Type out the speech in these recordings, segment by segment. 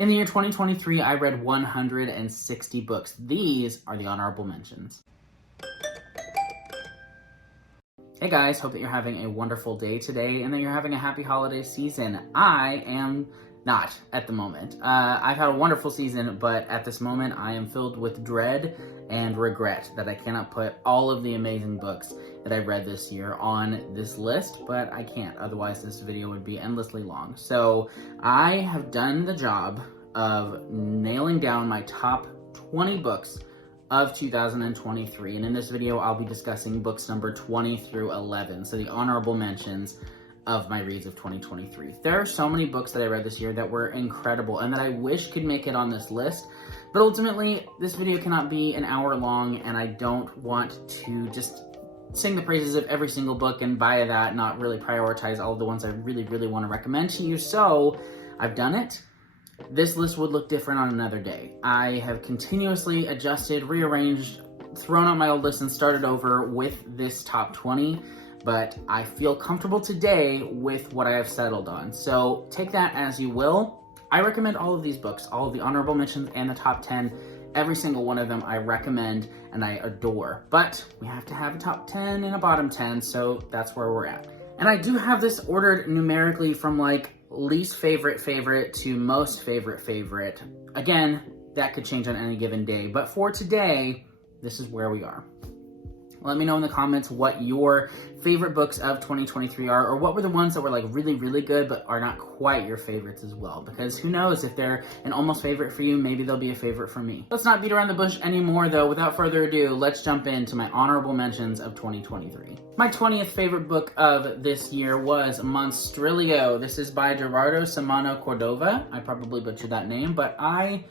In the year 2023, I read 160 books. These are the honorable mentions. Hey guys, hope that you're having a wonderful day today and that you're having a happy holiday season. I am not at the moment. I've had a wonderful season, but at this moment I am filled with dread and regret that I cannot put all of the amazing books that I read this year on this list, but I can't. Otherwise this video would be endlessly long. So I have done the job of nailing down my top 20 books of 2023, and in this video I'll be discussing books number 20 through 11, so the honorable mentions of my reads of 2023. There are so many books that I read this year that were incredible and that I wish could make it on this list, but ultimately this video cannot be an hour long, and I don't want to just sing the praises of every single book and by that not really prioritize all of the ones I really want to recommend to you, so I've done it. This list would look different on another day. I have continuously adjusted, rearranged, thrown out my old list and started over with this top 20, but I feel comfortable today with what I have settled on. So take that as you will. I recommend all of these books, all of the honorable mentions and the top 10. Every single one of them I recommend and I adore, but we have to have a top 10 and a bottom 10, so that's where we're at. And I do have this ordered numerically from like least favorite to most favorite. Again, that could change on any given day, but for today, this is where we are. Let me know in the comments what your favorite books of 2023 are, or what were the ones that were like really good but are not quite your favorites as well, because who knows, if they're an almost favorite for you, maybe they'll be a favorite for me. Let's not beat around the bush anymore though. Without further ado, let's jump into my honorable mentions of 2023. My 20th favorite book of this year was Monstrilio. This is by Gerardo Samano Cordova. I probably butchered that name, but I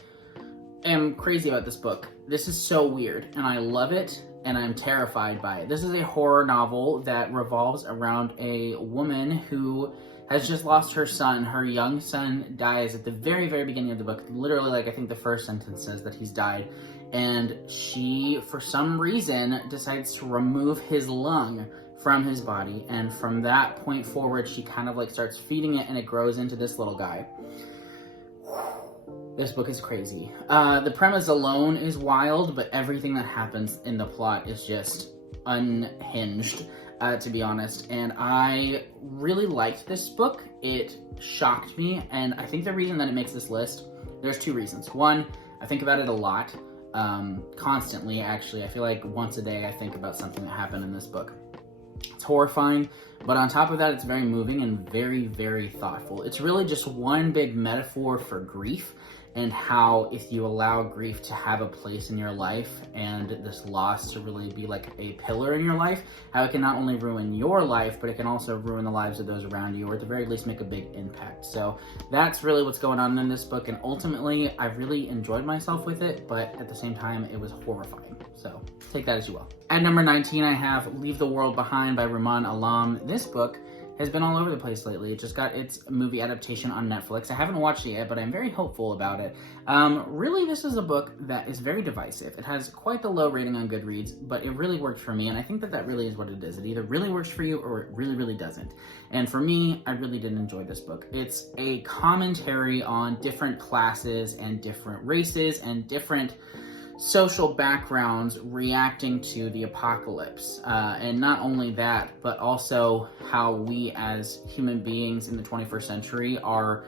am crazy about this book. This is so weird and I love it, and I'm terrified by it. This is a horror novel that revolves around a woman who has just lost her son. Her young son dies at the very beginning of the book. Literally, like, I think the first sentence says that he's died. And she, for some reason, decides to remove his lung from his body. And from that point forward, she kind of like starts feeding it and it grows into this little guy. This book is crazy. The premise alone is wild, but everything that happens in the plot is just unhinged, to be honest. And I really liked this book. It shocked me, and I think the reason that it makes this list, there's two reasons. One, I think about it a lot, constantly actually. I feel like once a day I think about something that happened in this book. It's horrifying, but on top of that, it's very moving and very thoughtful. It's really just one big metaphor for grief, and how if you allow grief to have a place in your life and this loss to really be like a pillar in your life, how it can not only ruin your life, but it can also ruin the lives of those around you, or at the very least make a big impact. So that's really what's going on in this book, and ultimately I really enjoyed myself with it, but at the same time it was horrifying. So take that as you will. At number 19, I have Leave the World Behind by Rumaan Alam. This book has been all over the place lately. It just got its movie adaptation on Netflix. I haven't watched it yet, but I'm very hopeful about it. Really, this is a book that is very divisive. It has quite the low rating on Goodreads, but it really worked for me, and I think that that really is what it is. It either really works for you or it really doesn't. And for me, I really did enjoy this book. It's a commentary on different classes and different races and different social backgrounds reacting to the apocalypse. And not only that, but also how we as human beings in the 21st century are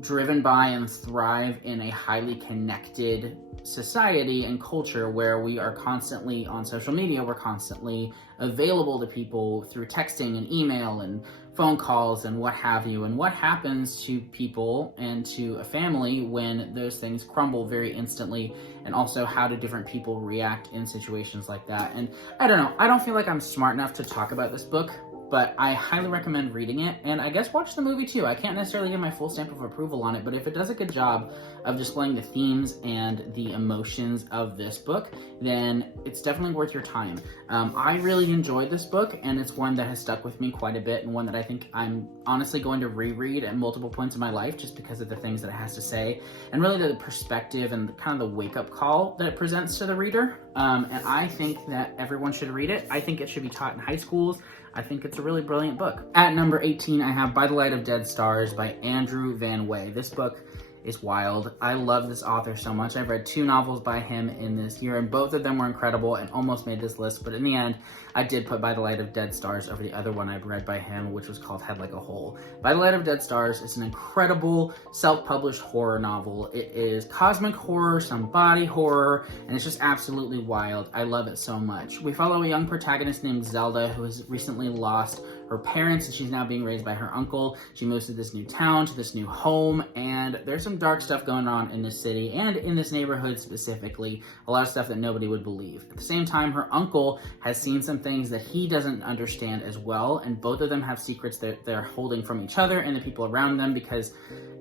driven by and thrive in a highly connected society and culture where we are constantly on social media, we're constantly available to people through texting and email and phone calls and what have you, and what happens to people and to a family when those things crumble very instantly, and also how do different people react in situations like that. And I don't know, I don't feel like I'm smart enough to talk about this book, but I highly recommend reading it, and I guess watch the movie too. I can't necessarily give my full stamp of approval on it, but if it does a good job of displaying the themes and the emotions of this book, then it's definitely worth your time. I really enjoyed this book, and it's one that has stuck with me quite a bit, and one that I think I'm honestly going to reread at multiple points in my life just because of the things that it has to say, and really the perspective and kind of the wake-up call that it presents to the reader. And I think that everyone should read it. I think it should be taught in high schools. I think it's a really brilliant book. At number 18, I have By the Light of Dead Stars by Andrew Van Wey. This book is wild. I love this author so much. I've read 2 novels by him in this year, and both of them were incredible and almost made this list, but in the end, I did put By the Light of Dead Stars over the other one I've read by him, which was called Head Like a Hole. By the Light of Dead Stars is an incredible self-published horror novel. It is cosmic horror, some body horror, and it's just absolutely wild. I love it so much. We follow a young protagonist named Zelda who has recently lost her parents, and she's now being raised by her uncle. She moves to this new town, to this new home, and there's some dark stuff going on in this city and in this neighborhood specifically. A lot of stuff that nobody would believe. At the same time, her uncle has seen some things that he doesn't understand as well, and both of them have secrets that they're holding from each other and the people around them because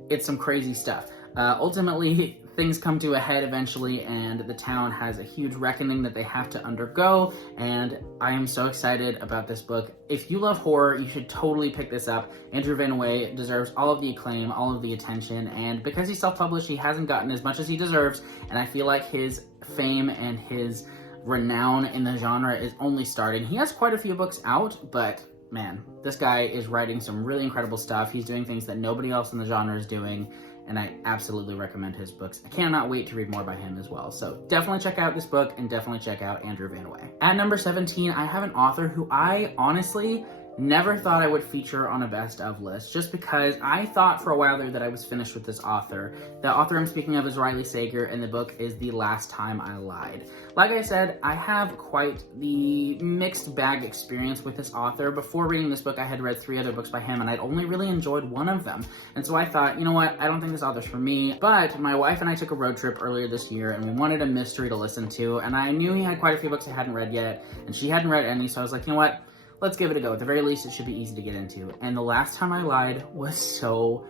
it's some crazy stuff. Ultimately, things come to a head eventually, and the town has a huge reckoning that they have to undergo, and I am so excited about this book. If you love horror, you should totally pick this up. Andrew Van Wey deserves all of the acclaim, all of the attention, and because he's self-published, he hasn't gotten as much as he deserves, and I feel like his fame and his renown in the genre is only starting. He has quite a few books out, but man, this guy is writing some really incredible stuff. He's doing things that nobody else in the genre is doing, and I absolutely recommend his books. I cannot wait to read more by him as well. So definitely check out this book, and definitely check out Andrew Van Wey. At number 17, I have an author who I honestly never thought I would feature on a best of list, just because I thought for a while there that I was finished with this author. The author I'm speaking of is Riley Sager, and the book is The Last Time I Lied. Like I said, I have quite the mixed bag experience with this author. Before reading this book, I had read 3 other books by him, and I'd only really enjoyed one of them. And so I thought, you know what, I don't think this author's for me. But my wife and I took a road trip earlier this year, and we wanted a mystery to listen to, and I knew he had quite a few books I hadn't read yet, and she hadn't read any, so I was like, you know what, let's give it a go. At the very least, it should be easy to get into. And The Last Time I Lied was so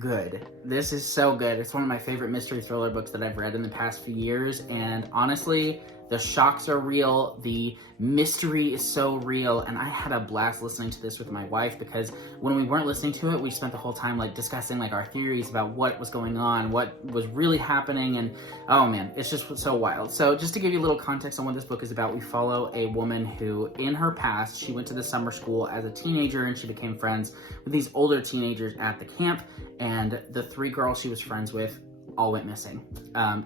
good. This is so good. It's one of my favorite mystery thriller books that I've read in the past few years, and honestly, the shocks are real, the mystery is so real, and I had a blast listening to this with my wife because when we weren't listening to it, we spent the whole time like discussing like our theories about what was going on, what was really happening, and oh man, it's just so wild. So just to give you a little context on what this book is about, we follow a woman who in her past, she went to the summer school as a teenager and she became friends with these older teenagers at the camp, and the 3 girls she was friends with all went missing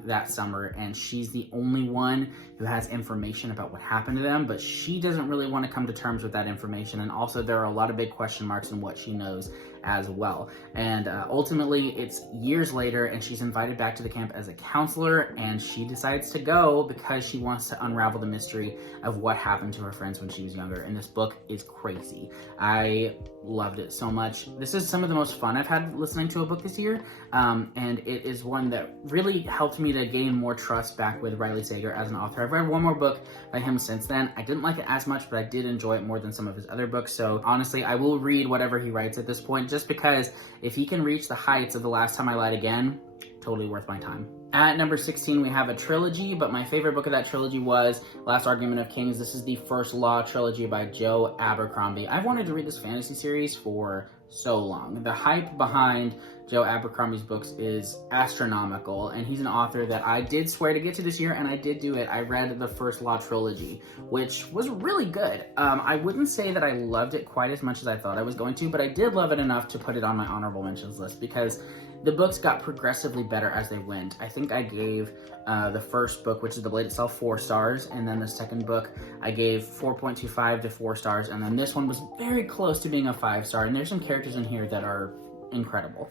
that summer, and she's the only one who has information about what happened to them, but she doesn't really want to come to terms with that information, and also there are a lot of big question marks in what she knows as well. And ultimately, it's years later, and she's invited back to the camp as a counselor, and she decides to go because she wants to unravel the mystery of what happened to her friends when she was younger, and this book is crazy. I loved it so much. This is some of the most fun I've had listening to a book this year, and it is one that really helped me to gain more trust back with Riley Sager as an author. I've read one more book by him since then. I didn't like it as much, but I did enjoy it more than some of his other books, so honestly, I will read whatever he writes at this point, just because if he can reach the heights of The Last Time I Lied again, totally worth my time. At number 16, we have a trilogy, but my favorite book of that trilogy was Last Argument of Kings. This is the First Law trilogy by Joe Abercrombie. I've wanted to read this fantasy series for so long. The hype behind Joe Abercrombie's books is astronomical, and he's an author that I did swear to get to this year, and I did do it. I read the First Law trilogy, which was really good. I wouldn't say that I loved it quite as much as I thought I was going to, but I did love it enough to put it on my honorable mentions list because the books got progressively better as they went. I think I gave the first book, which is The Blade itself, 4 stars, and then the second book I gave 4.25 to 4 stars, and then this one was very close to being a 5-star, and there's some characters in here that are incredible.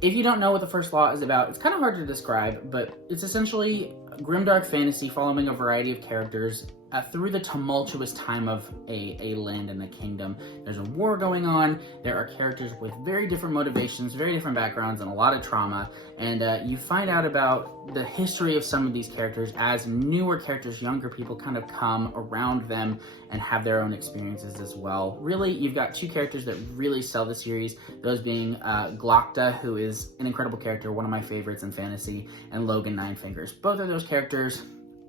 If you don't know what The First Law is about, it's kind of hard to describe, but it's essentially grimdark fantasy following a variety of characters through the tumultuous time of a land and a kingdom. There's a war going on, there are characters with very different motivations, very different backgrounds, and a lot of trauma, and you find out about the history of some of these characters as newer characters, younger people kind of come around them and have their own experiences as well. Really, you've got 2 characters that really sell the series, those being Glokta, who is an incredible character, one of my favorites in fantasy, and Logan Ninefingers. Both of those characters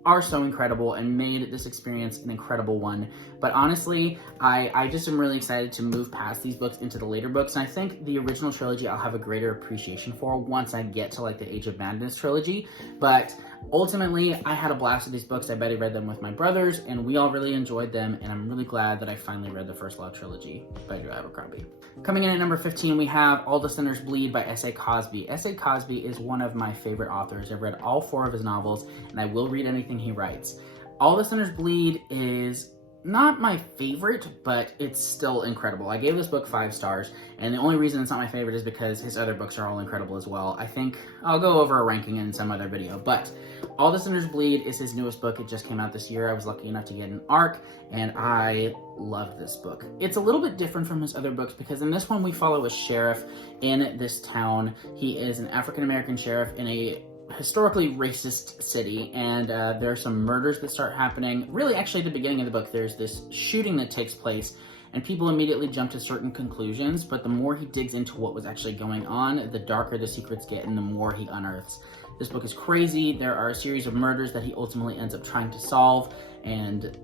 are so incredible and made this experience an incredible one. But honestly, I just am really excited to move past these books into the later books. And I think the original trilogy I'll have a greater appreciation for once I get to like the Age of Madness trilogy. But ultimately, I had a blast with these books. I bet I read them with my brothers, and we all really enjoyed them. And I'm really glad that I finally read the First Law trilogy by Joe Abercrombie. Coming in at number 15, we have All the Sinners Bleed by S.A. Cosby. S.A. Cosby is one of my favorite authors. I've read all 4 of his novels, and I will read anything he writes. All the Sinners Bleed is not my favorite, but it's still incredible. I gave this book 5 stars, and the only reason it's not my favorite is because his other books are all incredible as well. I think I'll go over a ranking in some other video, but All the Sinners Bleed is his newest book. It just came out this year. I was lucky enough to get an ARC, and I loved this book. It's a little bit different from his other books because in this one we follow a sheriff in this town. He is an African-American sheriff in a historically racist city, and there are some murders that start happening. Really, actually, at the beginning of the book, there's this shooting that takes place, and people immediately jump to certain conclusions, but the more he digs into what was actually going on, the darker the secrets get and the more he unearths. This book is crazy. There are a series of murders that he ultimately ends up trying to solve, and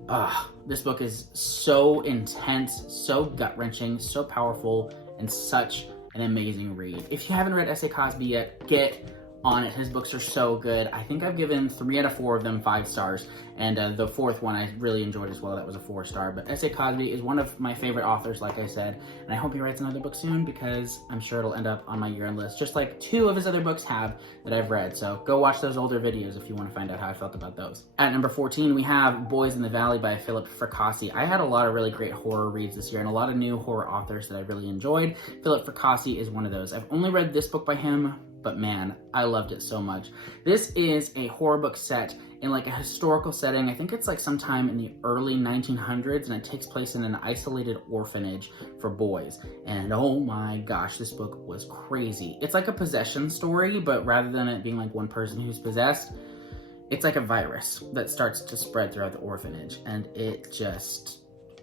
this book is so intense, so gut-wrenching, so powerful, and such an amazing read. If you haven't read S.A. Cosby yet, get on it. His books are so good. I think I've given 3 out of 4 of them 5 stars, and the 4th one I really enjoyed as well. That was a 4-star. But S.A. Cosby is one of my favorite authors, like I said, and I hope he writes another book soon because I'm sure it'll end up on my year-end list, just like 2 of his other books have that I've read. So go watch those older videos if you want to find out how I felt about those. At number 14, we have Boys in the Valley by Philip Fracassi. I had a lot of really great horror reads this year and a lot of new horror authors that I really enjoyed. Philip Fracassi is one of those. I've only read this book by him, but man, I loved it so much. This is a horror book set in like a historical setting. I think it's like sometime in the early 1900s, and it takes place in an isolated orphanage for boys. And oh my gosh, this book was crazy. It's like a possession story, but rather than it being like one person who's possessed, it's like a virus that starts to spread throughout the orphanage, and it just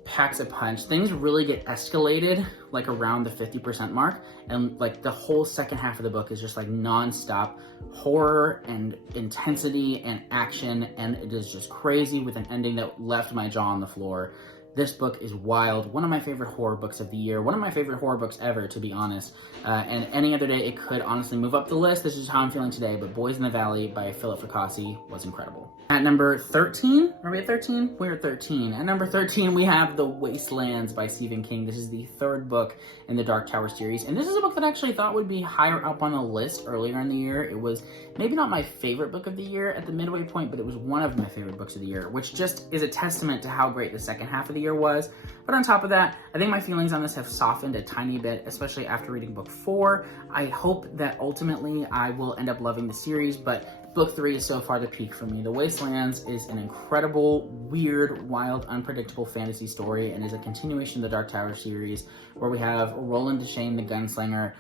packs a punch. Things really get escalated like around the 50% mark, and like the whole second half of the book is just like non-stop horror and intensity and action, and it is just crazy with an ending that left my jaw on the floor. This book is wild. One of my favorite horror books of the year. One of my favorite horror books ever, to be honest. And any other day, it could honestly move up the list. This is how I'm feeling today. But Boys in the Valley by Philip Fracassi was incredible. At number 13, are we at 13? We're at 13. At number 13, we have The Wastelands by Stephen King. This is the 3rd book in the Dark Tower series. And this is a book that I actually thought would be higher up on the list earlier in the year. It was maybe not my favorite book of the year at the midway point, but it was one of my favorite books of the year, which just is a testament to how great the second half of the year was. But on top of that, I think my feelings on this have softened a tiny bit, especially after reading book 4. I hope that ultimately I will end up loving the series, but book 3 is so far the peak for me. The Wastelands is an incredible, weird, wild, unpredictable fantasy story, and is a continuation of the Dark Tower series, where we have Roland Deschain, the gunslinger,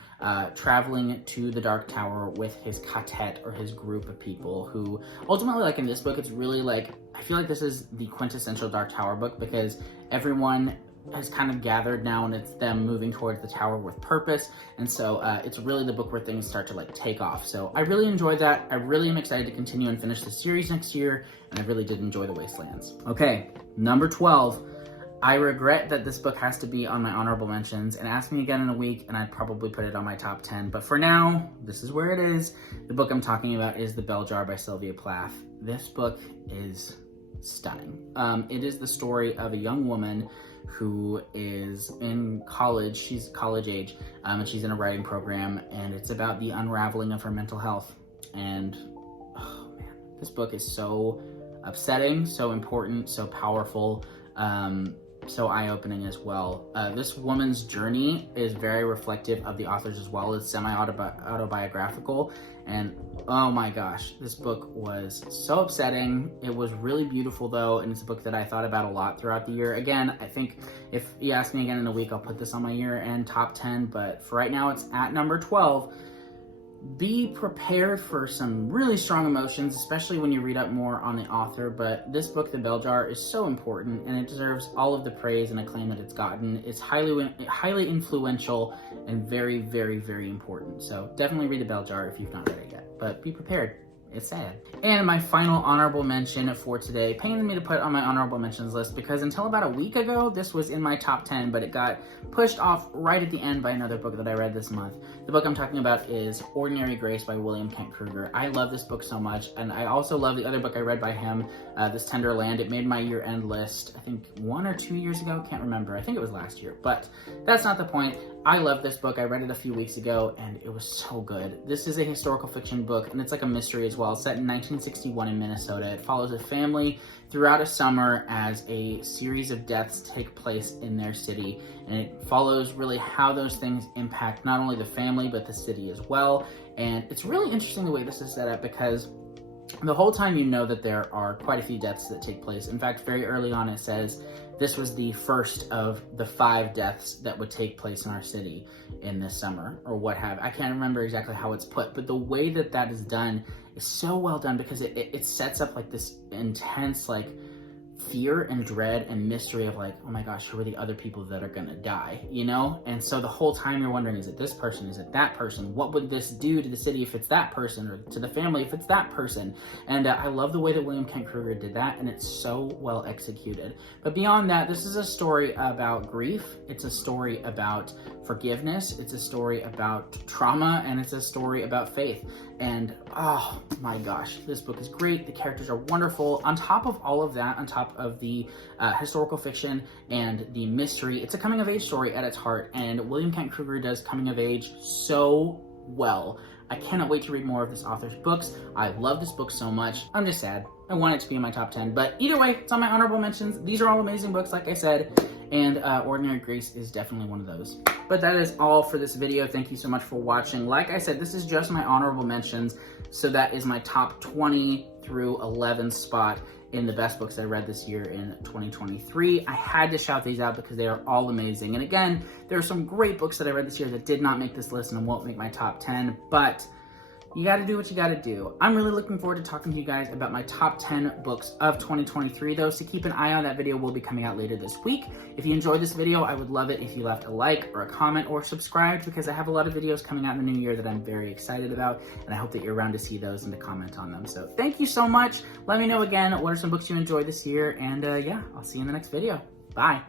traveling to the Dark Tower with his quartet, or his group of people, who ultimately, like in this book, it's really like, I feel like this is the quintessential Dark Tower book, because everyone has kind of gathered now, and it's them moving towards the tower with purpose. And so it's really the book where things start to like take off. So I really enjoyed that. I really am excited to continue and finish the series next year, and I really did enjoy The Wastelands. Okay, number 12. I regret that this book has to be on my honorable mentions, and ask me again in a week and I'd probably put it on my top 10. But for now, this is where it is. The book I'm talking about is The Bell Jar by Sylvia Plath. This book is stunning. It is the story of a young woman who is in college. She's college age, and she's in a writing program, and it's about the unraveling of her mental health. And oh man, this book is so upsetting, so important, so powerful, so eye-opening as well. This woman's journey is very reflective of the author's as well. It's semi-autobiographical, and oh my gosh, this book was so upsetting. It was really beautiful though, and it's a book that I thought about a lot throughout the year. Again, I think if you ask me again in a week, I'll put this on my year-end top 10, but for right now, it's at number 12. Be prepared for some really strong emotions, especially when you read up more on the author, but this book, The Bell Jar, is so important, and it deserves all of the praise and acclaim that it's gotten. It's highly influential and very, very, very important. So definitely read The Bell Jar if you've not read it yet, but be prepared. It's sad. And my final honorable mention for today, pains me to put on my honorable mentions list because until about a week ago, this was in my top 10, but it got pushed off right at the end by another book that I read this month. The book I'm talking about is Ordinary Grace by William Kent Kruger. I love this book so much, and I also love the other book I read by him, This Tender Land. It made my year-end list, I think 1 or 2 years ago, can't remember. I think it was last year, but that's not the point. I love this book. I read it a few weeks ago, and it was so good. This is a historical fiction book, and it's like a mystery as well. Set in 1961 in Minnesota. It follows a family throughout a summer as a series of deaths take place in their city, and it follows really how those things impact not only the family, but the city as well. And it's really interesting the way this is set up because the whole time you know that there are quite a few deaths that take place. In fact, very early on it says this was the first of the 5 deaths that would take place in our city in this summer, or what have. I can't remember exactly how it's put, but the way that that is done is so well done because it sets up like this intense like fear and dread and mystery of like, oh my gosh, who are the other people that are gonna die, you know? And so the whole time you're wondering, is it this person? Is it that person? What would this do to the city if it's that person, or to the family if it's that person? And I love the way that William Kent Kruger did that, and it's so well executed. But beyond that, this is a story about grief. It's a story about forgiveness. It's a story about trauma, and it's a story about faith. And oh my gosh, this book is great. The characters are wonderful. On top of all of that, on top of the historical fiction and the mystery, it's a coming of age story at its heart, and William Kent Kruger does coming of age so well. I cannot wait to read more of this author's books. I love this book so much. I'm just sad. I want it to be in my top 10, but either way, it's on my honorable mentions. These are all amazing books, like I said, and Ordinary Grace is definitely one of those. But that is all for this video. Thank you so much for watching. Like I said, this is just my honorable mentions, so that is my top 20 through 11 spot in the best books I read this year in 2023. I had to shout these out because they are all amazing. And again, there are some great books that I read this year that did not make this list and won't make my top 10, but you gotta do what you gotta do. I'm really looking forward to talking to you guys about my top 10 books of 2023 though, so keep an eye on that video. Will be coming out later this week. If you enjoyed this video, I would love it if you left a like or a comment or subscribed, because I have a lot of videos coming out in the new year that I'm very excited about, and I hope that you're around to see those and to comment on them. So thank you so much. Let me know again, what are some books you enjoyed this year, and yeah, I'll see you in the next video. Bye.